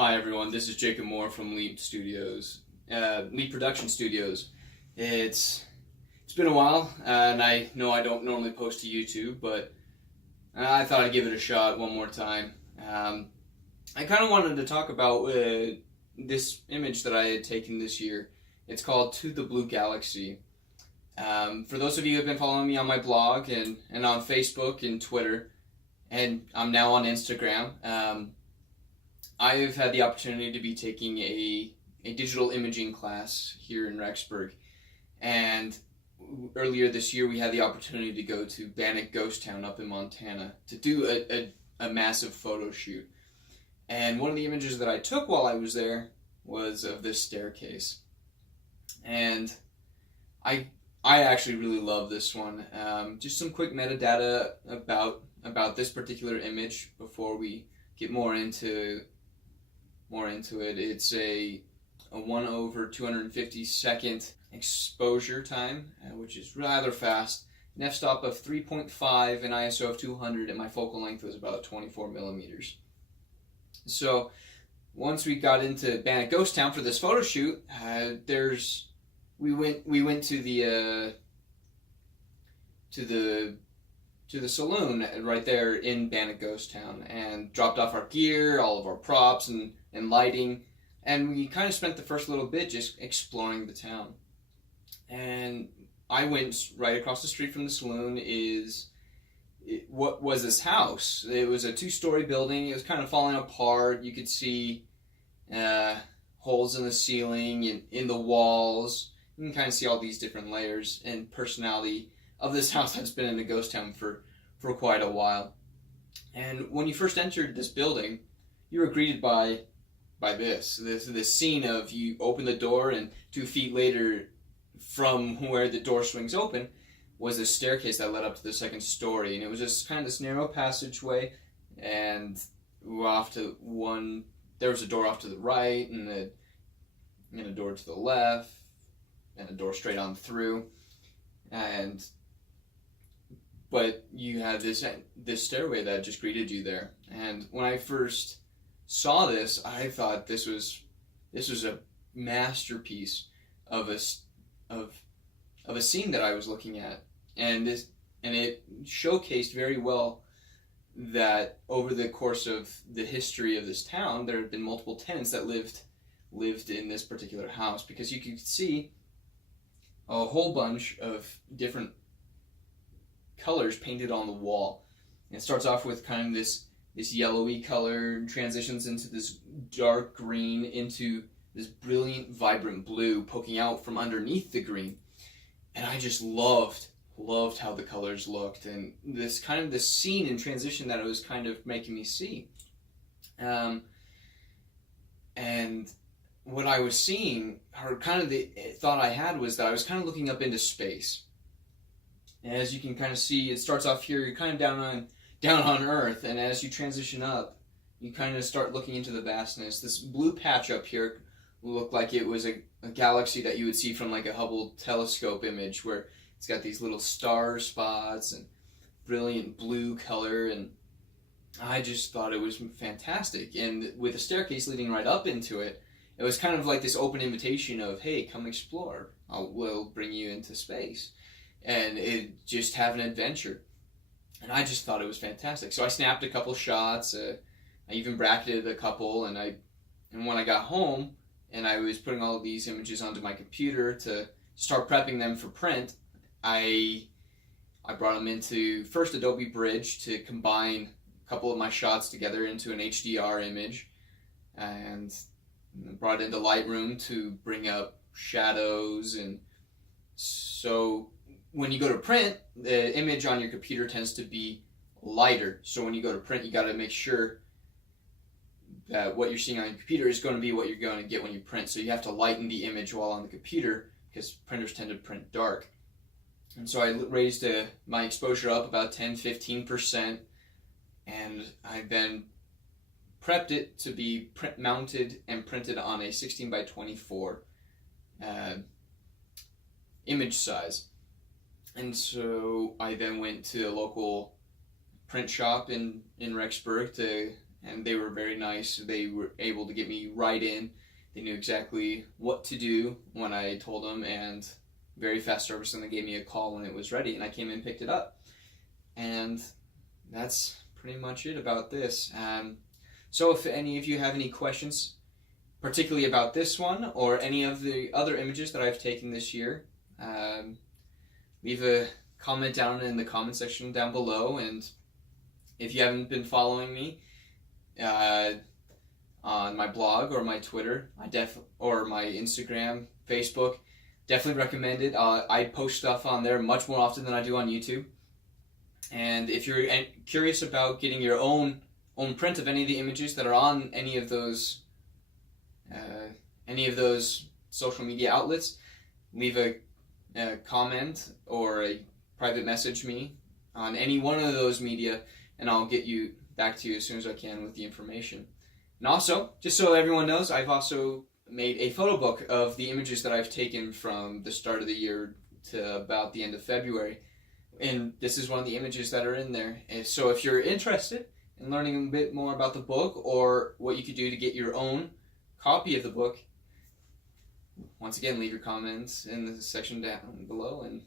Hi everyone, this is Jacob Moore from Leap Production Studios. It's been a while, and I know I don't normally post to YouTube, but I thought I'd give it a shot one more time. I kind of wanted to talk about this image that I had taken this year. It's called To the Blue Galaxy. For those of you who have been following me on my blog and on Facebook and Twitter, and I'm now on Instagram, I've had the opportunity to be taking a digital imaging class here in Rexburg, and earlier this year we had the opportunity to go to Bannock Ghost Town up in Montana to do a massive photo shoot. And one of the images that I took while I was there was of this staircase, and I actually really love this one. Just some quick metadata about this particular image before we get more into it. It's a 1/250 exposure time, which is rather fast. An f-stop of 3.5, an ISO of 200, and my focal length was about 24 millimeters. So once we got into Bannock Ghost Town for this photo shoot, we went to the saloon right there in Bannock Ghost Town and dropped off our gear, all of our props and lighting, and we kind of spent the first little bit just exploring the town. And I went right across the street from the saloon what was this house. It was a 2-story building. It was kind of falling apart. You could see holes in the ceiling and in the walls. You can kind of see all these different layers and personality of this house that's been in a ghost town for quite a while. And when you first entered this building, you were greeted by this scene of you open the door, and 2 feet later from where the door swings open was this staircase that led up to the second story. And it was just kind of this narrow passageway, and there was a door off to the right, and a door to the left, and a door straight on through. But you had this stairway that just greeted you there. And when I first saw this, I thought this was a masterpiece of a scene that I was looking at, and it showcased very well that over the course of the history of this town, there had been multiple tenants that lived in this particular house, because you could see a whole bunch of different colors painted on the wall. And it starts off with kind of this yellowy color, transitions into this dark green, into this brilliant, vibrant blue poking out from underneath the green. And I just loved how the colors looked, and this scene and transition that it was kind of making me see. And what I was seeing, or kind of the thought I had, was that I was kind of looking up into space. And as you can kind of see, it starts off here, you're kind of down on Earth, and as you transition up, you kind of start looking into the vastness. This blue patch up here looked like it was a galaxy that you would see from like a Hubble telescope image, where it's got these little star spots and brilliant blue color, and I just thought it was fantastic. And with a staircase leading right up into it, it was kind of like this open invitation of, hey, come explore. We'll bring you into space. And just have an adventure. And I just thought it was fantastic. So I snapped a couple shots. I even bracketed a couple. And when I got home and I was putting all of these images onto my computer to start prepping them for print, I brought them into first Adobe Bridge to combine a couple of my shots together into an HDR image, and brought it into Lightroom to bring up shadows. And so when you go to print, the image on your computer tends to be lighter. So when you go to print, you got to make sure that what you're seeing on your computer is going to be what you're going to get when you print. So you have to lighten the image while on the computer, because printers tend to print dark. And so I raised my exposure up about 10-15%, and I then prepped it to be print mounted and printed on a 16:24 image size. And so I then went to a local print shop in Rexburg to and they were very nice. They were able to get me right in. They knew exactly what to do when I told them, and very fast service, and they gave me a call when it was ready, and I came in and picked it up. And that's pretty much it about this. So if any of you have any questions, particularly about this one or any of the other images that I've taken this year, leave a comment down in the comment section down below. And if you haven't been following me on my blog or my Twitter, or my Instagram, Facebook, definitely recommend it. I post stuff on there much more often than I do on YouTube. And if you're curious about getting your own print of any of the images that are on any of those social media outlets, leave a comment or a private message me on any one of those media, and I'll get you back to you as soon as I can with the information. And also, just so everyone knows, I've also made a photo book of the images that I've taken from the start of the year to about the end of February. And this is one of the images that are in there. And so if you're interested in learning a bit more about the book, or what you could do to get your own copy of the book, once again, leave your comments in the section down below. And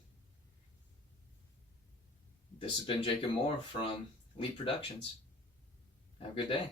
this has been Jacob Moore from Elite Productions. Have a good day.